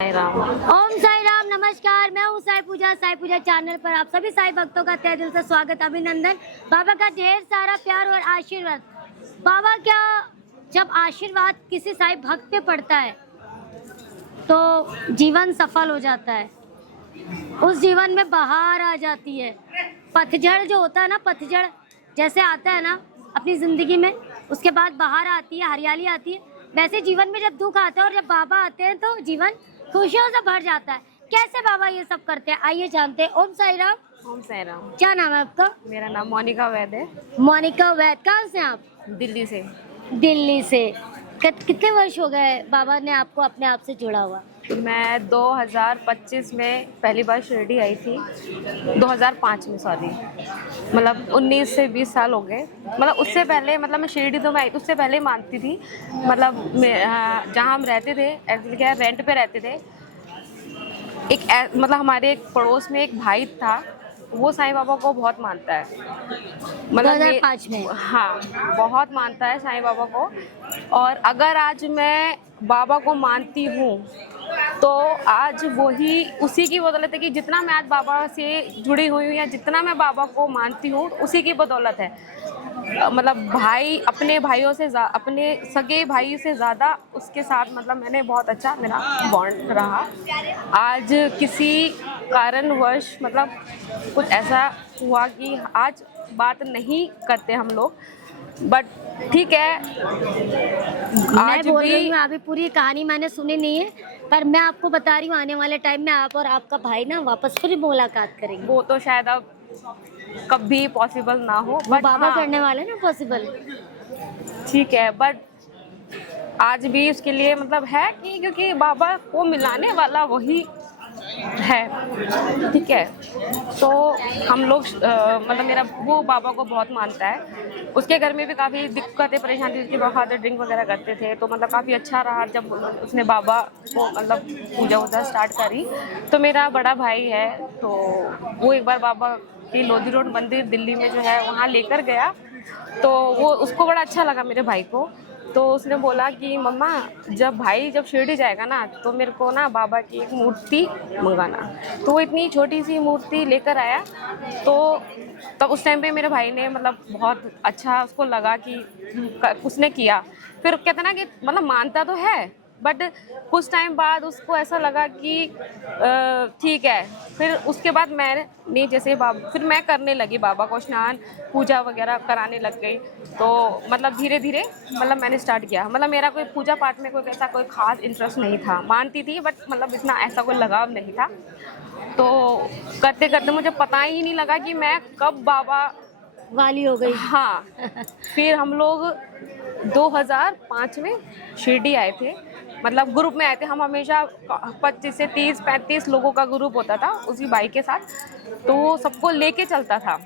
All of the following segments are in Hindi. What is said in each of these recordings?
साई राम। ओम साई राम। नमस्कार, मैं हूँ साई पूजा चैनल पर आप सभी साई भक्तों का तहे दिल से स्वागत, अभिनंदन। बाबा का ढेर सारा प्यार और आशीर्वाद। बाबा क्या, जब आशीर्वाद किसी साई भक्त पे पड़ता है तो जीवन सफल हो जाता है। उस जीवन में बहार आ जाती है। पतझड़ जो होता है ना, पतझड़ जैसे आता है ना अपनी जिंदगी में, उसके बाद बहार आती है, हरियाली आती है। वैसे जीवन में जब दुख आता है और जब बाबा आते हैं तो जीवन खुशियों से भर जाता है। कैसे बाबा ये सब करते हैं, आइए जानते हैं। ओम साई राम। ओम साई राम। क्या नाम है आपका? मेरा नाम मोनिका वैद है। मोनिका वैद। कहाँ से आप? दिल्ली से। दिल्ली से। कितने वर्ष हो गए बाबा ने आपको अपने आप से जुड़ा हुआ? मैं 2025 में पहली बार शिरडी आई थी। 2005 में, सॉरी, मतलब 19 से 20 साल हो गए। मतलब उससे पहले, मतलब मैं शिरडी तो मैं आई, उससे पहले मानती थी। मतलब जहाँ हम रहते थे, एक्चुअली क्या, रेंट पे रहते थे। मतलब हमारे एक पड़ोस में एक भाई था, वो साईं बाबा को बहुत मानता है। मतलब 2005 में? हाँ, बहुत मानता है साईं बाबा को। और अगर आज मैं बाबा को मानती हूँ तो आज वही उसी की बदौलत है कि जितना मैं आज बाबा से जुड़ी हुई हूँ या जितना मैं बाबा को मानती हूँ उसी की बदौलत है। मतलब भाई, अपने भाइयों से, अपने सगे भाई से ज़्यादा उसके साथ मतलब मैंने बहुत अच्छा मेरा बॉन्ड रहा। आज किसी कारणवश मतलब कुछ ऐसा हुआ कि आज बात नहीं करते हम लोग, बट ठीक है। मैं बोल रही हूँ, अभी पूरी कहानी मैंने सुनी नहीं है, पर मैं आपको बता रही हूँ आने वाले टाइम में आप और आपका भाई ना वापस फिर मुलाकात करेंगे। वो तो शायद अब कभी पॉसिबल ना हो, बट बाबा करने वाले ना पॉसिबल। ठीक है, बट आज भी उसके लिए मतलब है कि क्योंकि बाबा को मिलाने वाला वही है। ठीक है, तो हम लोग मतलब मेरा वो बाबा को बहुत मानता है। उसके घर में भी काफ़ी दिक्कतें परेशानी थी, उसके फादर ड्रिंक वगैरह करते थे, तो मतलब काफ़ी अच्छा रहा जब उसने बाबा को मतलब पूजा वूजा स्टार्ट करी। तो मेरा बड़ा भाई है, तो वो एक बार बाबा की लोधी रोड मंदिर दिल्ली में जो है वहाँ लेकर गया, तो वो उसको बड़ा अच्छा लगा मेरे भाई को। तो उसने बोला कि मम्मा, जब शिरडी जाएगा ना तो मेरे को ना बाबा की एक मूर्ति मंगाना। तो वो इतनी छोटी सी मूर्ति लेकर आया। तो तब उस टाइम पे मेरे भाई ने मतलब बहुत अच्छा उसको लगा कि उसने किया। फिर कहते ना कि मतलब मानता तो है, बट कुछ टाइम बाद उसको ऐसा लगा कि ठीक है। फिर उसके बाद मैंने जैसे फिर मैं करने लगी, बाबा को स्नान पूजा वगैरह कराने लग गई। तो मतलब धीरे धीरे मतलब मैंने स्टार्ट किया। मतलब मेरा कोई पूजा पाठ में कोई ऐसा कोई खास इंटरेस्ट नहीं था, मानती थी बट मतलब इतना ऐसा कोई लगाव नहीं था। तो करते करते मुझे पता ही नहीं लगा कि मैं कब बाबा वाली हो गई। हाँ। फिर हम लोग 2005 में शिरडी आए थे, मतलब ग्रुप में आए थे। हम हमेशा 25 से 30-35 लोगों का ग्रुप होता था उसी बाइक के साथ, तो वो सबको लेके चलता था।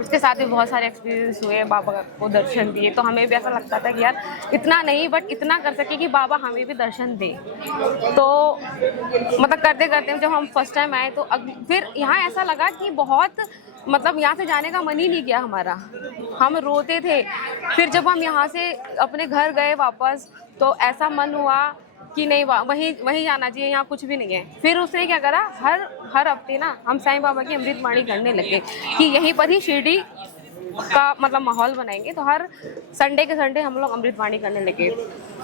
उसके साथ भी बहुत सारे एक्सपीरियंस हुए, बाबा को दर्शन दिए, तो हमें भी ऐसा लगता था कि यार इतना नहीं बट इतना कर सके कि बाबा हमें भी दर्शन दे। तो मतलब करते करते जब हम फर्स्ट टाइम आए तो फिर यहाँ ऐसा लगा कि बहुत मतलब यहाँ से जाने का मन ही नहीं किया हमारा, हम रोते थे। फिर जब हम यहाँ से अपने घर गए वापस तो ऐसा मन हुआ कि नहीं, वहीं जाना चाहिए, यहाँ कुछ भी नहीं है। फिर उसने क्या करा, हर हफ्ते ना हम साईं बाबा की अमृतवाणी करने लगे कि यहीं पर ही शिरडी का मतलब माहौल बनाएंगे। तो हर संडे के संडे हम लोग अमृतवाणी करने लगे।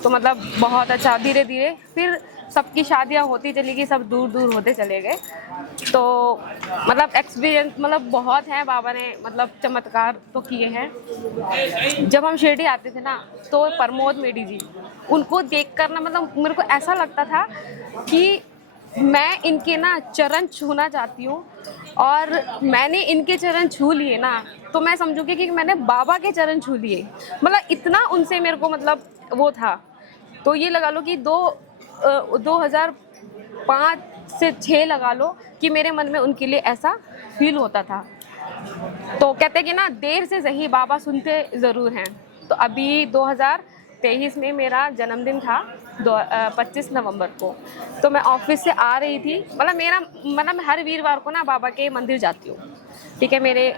तो मतलब बहुत अच्छा, धीरे धीरे फिर सबकी शादियाँ होती चली गई, सब दूर दूर होते चले गए। तो मतलब एक्सपीरियंस मतलब बहुत है, बाबा ने मतलब चमत्कार तो किए हैं। जब हम शिरडी आते थे ना तो प्रमोद मेडी जी, उनको देखकर ना मतलब मेरे को ऐसा लगता था कि मैं इनके ना चरण छूना चाहती हूँ, और मैंने इनके चरण छू लिए ना तो मैं समझूंगी कि मैंने बाबा के चरण छू लिए। मतलब इतना उनसे मेरे को मतलब वो था। तो ये लगा लो कि 2005 से 6 लगा लो कि मेरे मन में उनके लिए ऐसा फील होता था। तो कहते कि ना देर से सही बाबा सुनते ज़रूर हैं। तो अभी 2023 में मेरा जन्मदिन था, 25 नवंबर को। तो मैं ऑफिस से आ रही थी, मतलब मैं हर वीरवार को ना बाबा के मंदिर जाती हूँ। ठीक है, मेरे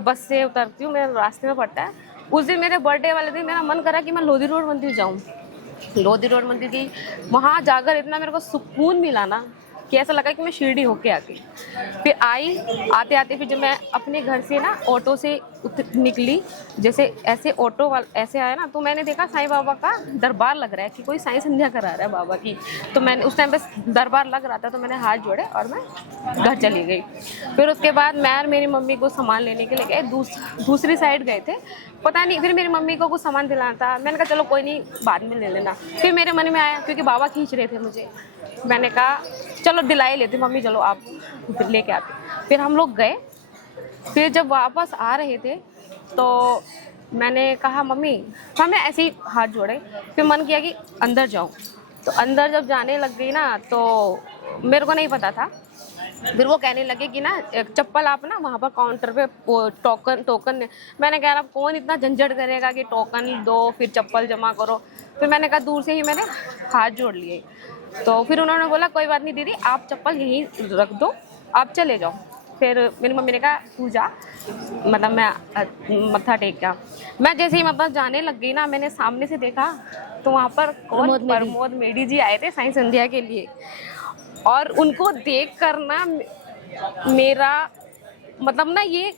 बस से उतरती हूँ, मेरे रास्ते में पड़ता है। उस दिन मेरे बर्थडे वाले दिन मेरा मन करा कि मैं लोधी रोड मंदिर जाऊँ। लोधी रोड मंदिर गई, वहाँ जाकर इतना मेरे को सुकून मिला ना कि ऐसा लगा कि मैं शिरडी होके आ गई। फिर आई, आते आते फिर जब मैं अपने घर से ना ऑटो से निकली, जैसे ऐसे ऑटो वाला ऐसे आया ना, तो मैंने देखा साईं बाबा का दरबार लग रहा है कि कोई साईं संध्या करा रहा है बाबा की। तो मैंने उस टाइम पे दरबार लग रहा था, तो मैंने हाथ जोड़े और मैं घर चली गई। फिर उसके बाद मैं और मेरी मम्मी को सामान लेने के लिए गए, दूसरी साइड गए थे, पता नहीं, फिर मेरी मम्मी को कुछ सामान दिलाना था। मैंने कहा चलो कोई नहीं, बाद में ले लेना। फिर मेरे मन में आया क्योंकि बाबा खींच रहे थे मुझे, मैंने कहा चलो दिलाई लेती मम्मी, चलो आप लेके आते। फिर हम लोग गए। फिर जब वापस आ रहे थे तो मैंने कहा मम्मी, तो हमने ऐसे ही हाथ जोड़े। फिर मन किया कि अंदर जाऊं, तो अंदर जब जाने लग गई ना, तो मेरे को नहीं पता था। फिर वो कहने लगे कि ना चप्पल आप ना वहाँ पर काउंटर पे टोकन मैंने कहा अब कौन इतना झंझट करेगा कि टोकन दो फिर चप्पल जमा करो। फिर मैंने कहा दूर से ही मैंने हाथ जोड़ लिए। तो फिर उन्होंने बोला कोई बात नहीं दीदी, आप चप्पल यहीं रख दो, आप चले जाओ। फिर मेरी मम्मी ने कहा पूजा, मतलब मैं मत्था टेक गया। मैं जैसे ही मतलब जाने लग गई ना, मैंने सामने से देखा तो वहाँ पर प्रमोद मेडी जी आए थे साईं संध्या के लिए। और उनको देख कर ना मेरा मतलब ना ये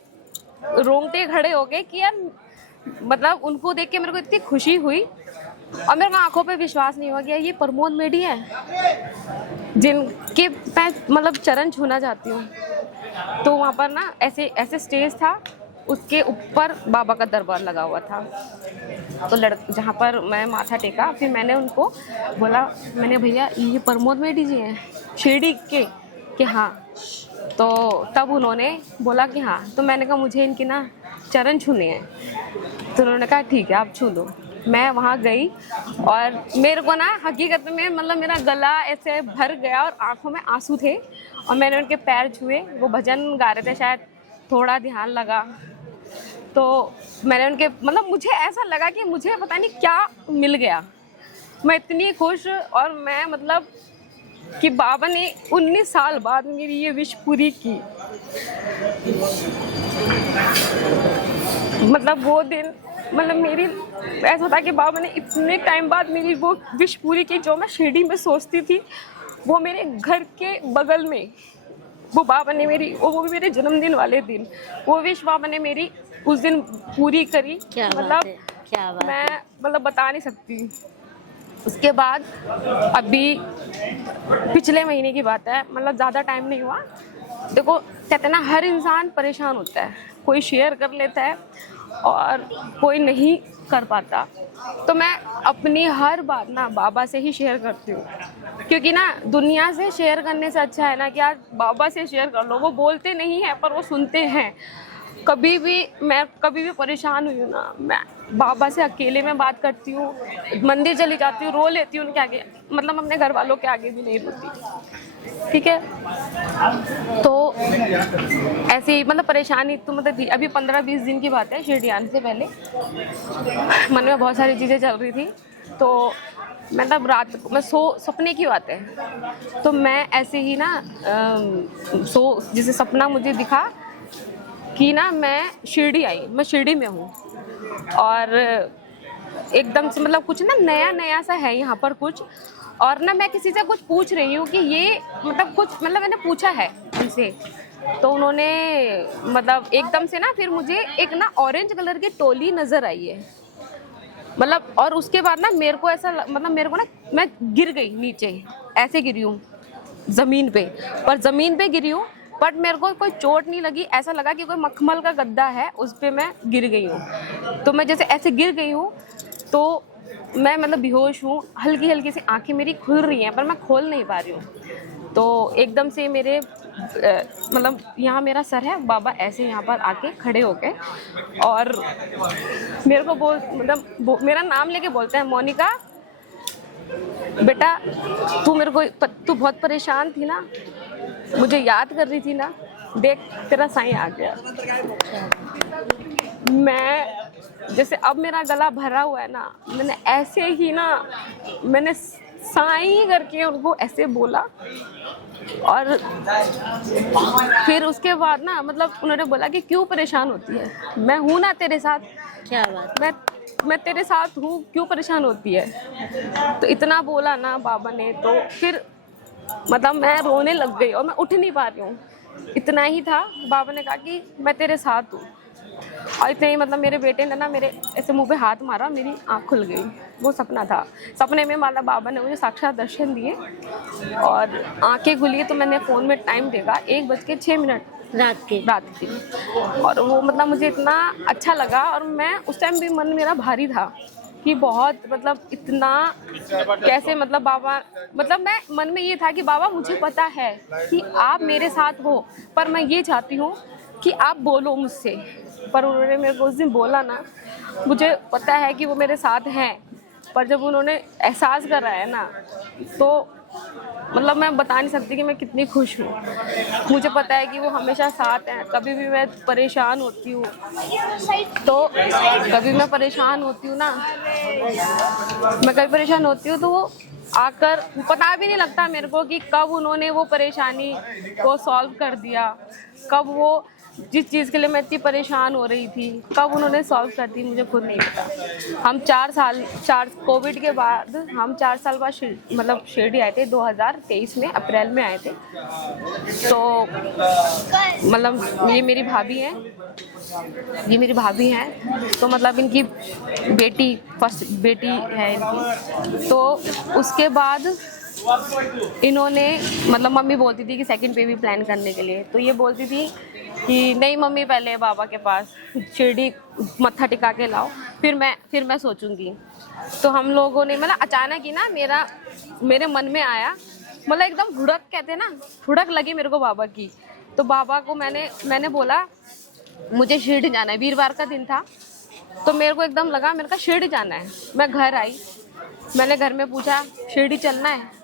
रोंगटे खड़े हो गए कि यार, मतलब उनको देख के मेरे को इतनी खुशी हुई और मेरे को आंखों पे विश्वास नहीं हुआ कि ये प्रमोद मेडी है जिनके मैं मतलब चरण छूना चाहती हूँ। तो वहाँ पर ना ऐसे स्टेज था, उसके ऊपर बाबा का दरबार लगा हुआ था। तो जहाँ पर मैं माथा टेका, फिर मैंने उनको बोला, मैंने भैया ये प्रमोद मेडी जी हैं शिरडी के, कि हाँ। तो तब उन्होंने बोला कि हाँ। तो मैंने कहा मुझे इनकी ना चरण छूने हैं। तो उन्होंने कहा ठीक है आप छू लो। मैं वहाँ गई और मेरे को ना हकीकत में मतलब मेरा गला ऐसे भर गया और आंखों में आंसू थे। और मैंने उनके पैर छुए, वो भजन गा रहे थे, शायद थोड़ा ध्यान लगा। तो मैंने उनके मतलब मुझे ऐसा लगा कि मुझे पता नहीं क्या मिल गया। मैं इतनी खुश, और मैं मतलब कि बाबा ने 19 साल बाद मेरी ये विश पूरी की। मतलब वो दिन मतलब मेरी ऐसा था कि बाबा ने इतने टाइम बाद मेरी वो विश पूरी की जो मैं शिरडी में सोचती थी। वो मेरे घर के बगल में वो बाबा ने मेरी वो भी मेरे जन्मदिन वाले दिन वो विश बाबा ने मेरी उस दिन पूरी करी। क्या मतलब बात है, क्या बात मैं है। मतलब बता नहीं सकती। उसके बाद अभी पिछले महीने की बात है, मतलब ज़्यादा टाइम नहीं हुआ। देखो कहते हैं ना, हर इंसान परेशान होता है, कोई शेयर कर लेता है और कोई नहीं कर पाता। तो मैं अपनी हर बात ना बाबा से ही शेयर करती हूँ, क्योंकि ना दुनिया से शेयर करने से अच्छा है ना कि आज बाबा से शेयर कर लो। वो बोलते नहीं हैं पर वो सुनते हैं। मैं कभी भी परेशान हुई हूँ ना, मैं बाबा से अकेले में बात करती हूँ, मंदिर चली जाती हूँ, रो लेती हूँ उनके आगे, मतलब अपने घर वालों के आगे भी नहीं रोती। ठीक है, तो ऐसे ही मतलब परेशानी तो मतलब अभी 15-20 दिन की बात है। शिरडी आने से पहले मन में बहुत सारी चीज़ें चल रही थी। तो मैं तब रात को मैं सपने की बात है, तो मैं ऐसे ही ना जैसे सपना मुझे दिखा कि ना मैं शिरडी आई, मैं शिरडी में हूँ और एकदम से मतलब कुछ ना नया नया सा है यहाँ पर कुछ। और ना मैं किसी से कुछ पूछ रही हूँ कि ये मतलब कुछ मतलब मैंने पूछा है उनसे, तो उन्होंने मतलब एकदम से ना फिर मुझे एक ना ऑरेंज कलर की टोली नज़र आई है मतलब। और उसके बाद ना मेरे को ऐसा मतलब मेरे को ना मैं गिर गई नीचे, ऐसे गिरी हूँ ज़मीन पे, पर ज़मीन पे गिरी हूँ बट मेरे को कोई चोट नहीं लगी। ऐसा लगा कि कोई मखमल का गद्दा है उस पर मैं गिर गई हूँ। तो मैं जैसे ऐसे गिर गई हूँ तो मैं मतलब बेहोश हूँ, हल्की हल्की सी आंखें मेरी खुल रही हैं पर मैं खोल नहीं पा रही हूँ। तो एकदम से मेरे मतलब यहाँ मेरा सर है, बाबा ऐसे यहाँ पर आके खड़े हो गए और मेरे को मतलब मेरा नाम लेके बोलते हैं, मोनिका बेटा तू बहुत परेशान थी ना, मुझे याद कर रही थी ना, देख तेरा साईं आ गया। मैं जैसे अब मेरा गला भरा हुआ है ना, मैंने ऐसे ही ना मैंने साईं करके उनको ऐसे बोला। और फिर उसके बाद ना मतलब उन्होंने बोला कि क्यों परेशान होती है, मैं हूँ ना तेरे साथ। क्या बात। मैं मैं तेरे साथ हूँ, क्यों परेशान होती है। तो इतना बोला ना बाबा ने, तो फिर मतलब मैं रोने लग गई और मैं उठ नहीं पा रही हूँ। इतना ही था, बाबा ने कहा कि मैं तेरे साथ हूँ। और इतने ही मतलब मेरे बेटे ने ना मेरे ऐसे मुंह पे हाथ मारा, मेरी आँख खुल गई। वो सपना था, सपने में मतलब बाबा ने मुझे साक्षात दर्शन दिए और आंखें खुली। तो मैंने फ़ोन में टाइम देखा, 1:06 रात की। और वो मतलब मुझे इतना अच्छा लगा, और मैं उस टाइम भी मन मेरा भारी था कि बहुत मतलब इतना कैसे मतलब बाबा, मतलब मैं मन में ये था कि बाबा मुझे पता है कि आप मेरे साथ हो, पर मैं ये चाहती हूँ कि आप बोलो मुझसे। पर उन्होंने मेरे को उस दिन बोला ना, मुझे पता है कि वो मेरे साथ हैं, पर जब उन्होंने एहसास कराया ना, तो मतलब मैं बता नहीं सकती कि मैं कितनी खुश हूँ। मुझे पता है कि वो हमेशा साथ हैं। कभी भी मैं परेशान होती हूँ, तो कभी मैं परेशान होती हूँ ना, मैं कभी परेशान होती हूँ तो वो आकर, पता भी नहीं लगता मेरे को कि कब उन्होंने वो परेशानी को सॉल्व कर दिया, कब वो जिस चीज़ के लिए मैं इतनी परेशान हो रही थी कब उन्होंने सॉल्व कर दी, मुझे खुद नहीं पता। हम 4 कोविड के बाद हम 4 साल बाद मतलब शिरडी आए थे, 2023 में अप्रैल में आए थे। तो मतलब ये मेरी भाभी हैं, तो मतलब इनकी बेटी, फर्स्ट बेटी है इनकी। तो उसके बाद इन्होंने मतलब मम्मी बोलती थी कि सेकंड बेबी प्लान करने के लिए, तो ये बोलती थी कि नहीं मम्मी, पहले बाबा के पास शिरडी मत्था टिका के लाओ, फिर मैं सोचूंगी। तो हम लोगों ने मतलब अचानक ही ना मेरे मन में आया, मतलब एकदम हुड़क कहते हैं ना, हुड़क लगी मेरे को बाबा की। तो बाबा को मैंने बोला मुझे शिरडी जाना है। वीरवार का दिन था, तो मेरे को एकदम लगा, मेरे का शिरडी जाना है। मैं घर आई, मैंने घर में पूछा शिरडी चलना है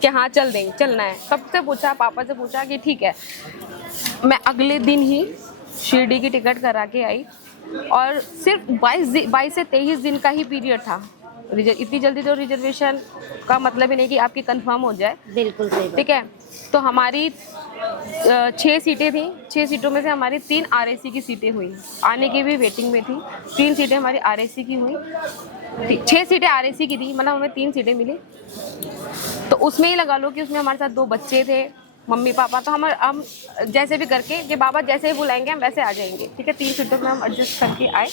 कि हाँ चलना है। सबसे पूछा, पापा से पूछा कि ठीक है। मैं अगले दिन ही शिरडी की टिकट करा के आई, और सिर्फ 22 से 23 दिन का ही पीरियड था। इतनी जल्दी तो रिजर्वेशन का मतलब ही नहीं कि आपकी कंफर्म हो जाए। बिल्कुल सही, ठीक है। तो हमारी 6 सीटें थी, 6 सीटों में से हमारी 3 आरएसी की सीटें हुई। आने की भी वेटिंग में थी, 3 सीटें हमारी आरएसी की हुई। 6 सीटें आरएसी की थी, मतलब हमें 3 सीटें मिली। तो उसमें ही लगा लो कि उसमें हमारे साथ 2 बच्चे थे, मम्मी पापा। तो हम जैसे भी करके कि बाबा जैसे ही बुलाएंगे हम वैसे आ जाएंगे। ठीक है, 3 सीटों में हम एडजस्ट करके आए।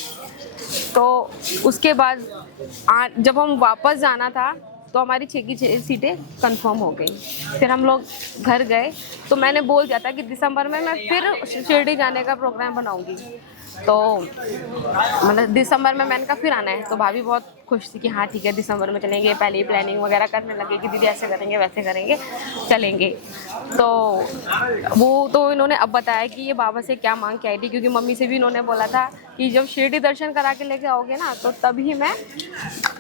तो उसके बाद जब हम वापस जाना था, तो हमारी 6 की 6 सीटें कंफर्म हो गई। फिर हम लोग घर गए, तो मैंने बोल दिया था कि दिसंबर में मैं फिर शिरडी जाने का प्रोग्राम बनाऊंगी। तो मतलब दिसंबर में मैंने कहा फिर आना है। तो भाभी बहुत खुश थी कि हाँ ठीक है, दिसंबर में चलेंगे। पहले ही प्लानिंग वगैरह करने लगे कि दीदी ऐसे करेंगे वैसे करेंगे, चलेंगे। तो वो तो इन्होंने अब बताया कि ये बाबा से क्या मांग के आई थी, क्योंकि मम्मी से भी इन्होंने बोला था कि जब शिरडी दर्शन करा के लेके आओगे ना, तो तभी मैं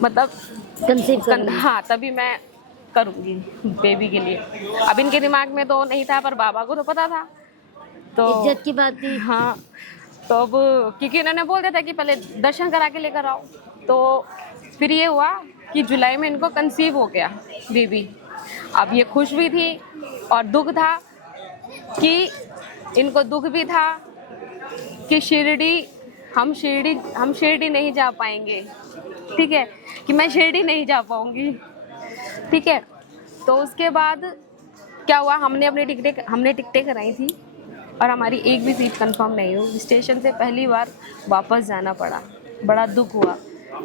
मतलब हाँ तभी मैं करूँगी बेबी के लिए। अब इनके दिमाग में तो नहीं था, पर बाबा को तो पता था। तो इज्जत की बात थी। हाँ, तो अब क्योंकि इन्होंने बोल दिया था कि पहले दर्शन करा के लेकर आओ। तो फिर ये हुआ कि जुलाई में इनको कंसीव हो गया बेबी। अब ये खुश भी थी और दुख था कि इनको दुख भी था कि हम शिरडी नहीं जा पाएंगे। ठीक है, कि मैं शिरडी नहीं जा पाऊंगी। ठीक है। तो उसके बाद क्या हुआ, हमने टिकटें कराई थी और हमारी एक भी सीट कंफर्म नहीं हुई। स्टेशन से पहली बार वापस जाना पड़ा, बड़ा दुख हुआ।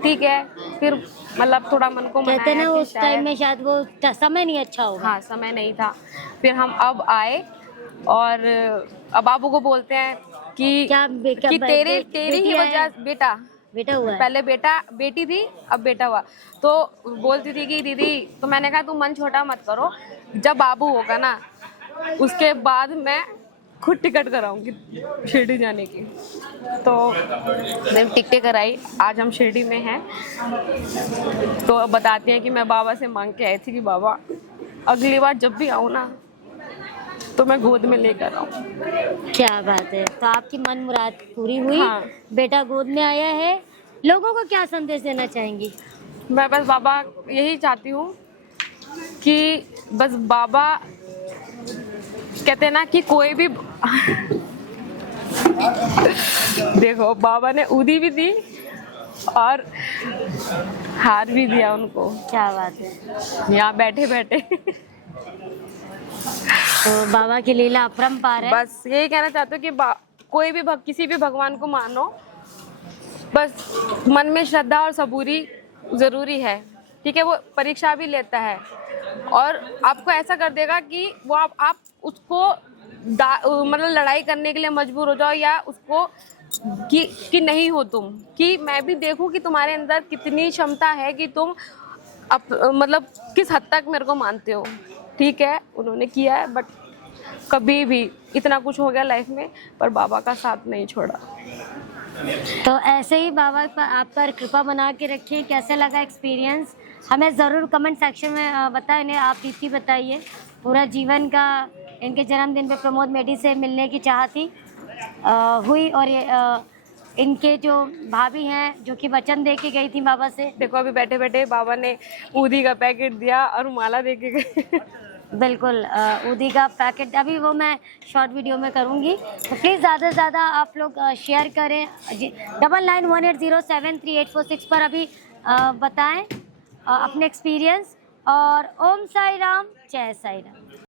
ठीक है, फिर मतलब थोड़ा मन को मनाया कहते ना कि उस टाइम में शायद वो समय नहीं अच्छा होगा। हाँ, समय नहीं था। फिर हम अब आए और अब बाबू को बोलते हैं कि तेरी ही वजह बेटा हुआ है। पहले बेटी थी, अब बेटा हुआ। तो बोलती थी कि दीदी, तो मैंने कहा तुम मन छोटा मत करो, जब बाबू होगा ना उसके बाद मैं खुद टिकट कराऊंगी शिरडी जाने की। तो मैंने टिकटें कराई, आज हम शिरडी में हैं। तो अब बताते हैं कि मैं बाबा से मांग के आई थी कि बाबा अगली बार जब भी आऊँ ना, तो मैं गोद में लेकर आऊँ। क्या बात है। तो आपकी मन मुराद पूरी हुई। हाँ। बेटा गोद में आया है। लोगों को क्या संदेश देना चाहेंगी? मैं बस बाबा यही चाहती हूँ कि बस बाबा कहते हैं ना कि कोई भी देखो बाबा ने उदी भी दी और हार भी दिया उनको क्या बात है। यहाँ बैठे बैठे। तो बाबा की लीला अपरंपार है। बस यही कहना चाहते हो कि कोई भी किसी भी भगवान को मानो, बस मन में श्रद्धा और सबूरी जरूरी है, ठीक है। वो परीक्षा भी लेता है और आपको ऐसा कर देगा कि वो आप उसको मतलब लड़ाई करने के लिए मजबूर हो जाओ, या उसको कि नहीं हो तुम, कि मैं भी देखूं कि तुम्हारे अंदर कितनी क्षमता है कि तुम मतलब किस हद तक मेरे को मानते हो। ठीक है, उन्होंने किया है, बट कभी भी इतना कुछ हो गया लाइफ में, पर बाबा का साथ नहीं छोड़ा। तो ऐसे ही बाबा आप पर कृपा बना के रखिए। कैसे लगा एक्सपीरियंस हमें ज़रूर कमेंट सेक्शन में बताएं। इन्हें आप बीती बताइए। पूरा जीवन का इनके जन्मदिन पे प्रमोद मेडी से मिलने की चाह थी हुई, और ये इनके जो भाभी हैं जो कि वचन दे के गई थी बाबा से। देखो अभी बैठे बैठे बाबा ने ऊदी का पैकेट दिया और माला दे के गए। बिल्कुल, ऊदी का पैकेट अभी वो मैं शॉर्ट वीडियो में करूँगी। तो प्लीज़ ज़्यादा से ज़्यादा आप लोग शेयर करें। 9918073846 पर अभी बताएं अपने एक्सपीरियंस। और ओम साई राम, जय साई राम।